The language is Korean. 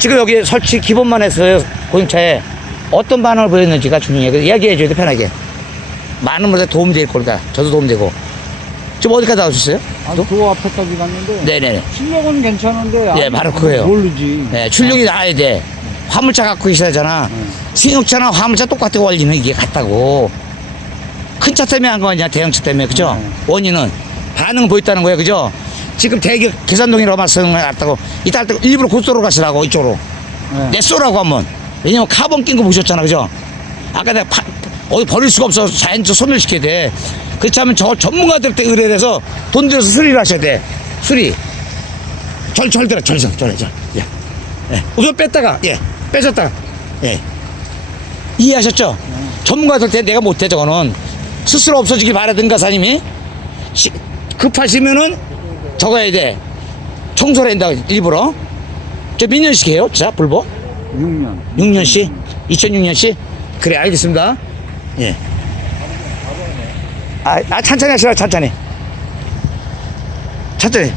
지금 여기 설치 기본만 했어요. 고객차에 어떤 반응을 보였는지가 중요해요. 그래서 이야기해 줘야 돼, 편하게. 많은 분들 도움이 될 거다. 저도 도움 되고. 지금 어디까지 나오셨어요? 아니, 그 앞에까지 갔는데 네네네. 실력은 괜찮은데 예, 아직 바로 그거예요. 모르지. 네, 출력이 나와야 돼. 화물차 갖고 있어야잖아. 승용차나 화물차 똑같은 원리는 이게 같다고. 큰 차 때문에 한거 아니야, 대형차 때문에, 그죠? 네. 원인은. 반응 보였다는 거예요, 그죠? 지금 대기, 계산동이라고 말씀을 했다고. 이따 할 때 일부러 고속도로 가시라고, 이쪽으로. 네. 내 쏘라고 한번. 왜냐면 카본 낀 거 보셨잖아, 그죠? 아까 내가 파, 어디 버릴 수가 없어. 자연적 소멸시켜야 돼. 그렇지 않으면 저 전문가들한테 의뢰를 해서 돈 들여서 수리를 하셔야 돼. 수리. 절, 절 들어, 절, 절, 절, 절. 예. 예. 우선 뺐다가, 예. 빼셨다가, 예. 이해하셨죠? 전문가들한테 내가 못해, 저거는. 스스로 없어지기 바라든가, 사님이. 시- 급하시면은 적어야 돼. 청소를 한다, 일부러. 저 몇 년씩 해요? 자, 불법? 6년. 6년씩? 2006년씩? 그래, 알겠습니다. 예. 아, 아 천천히 하시라, 천천히. 천천히.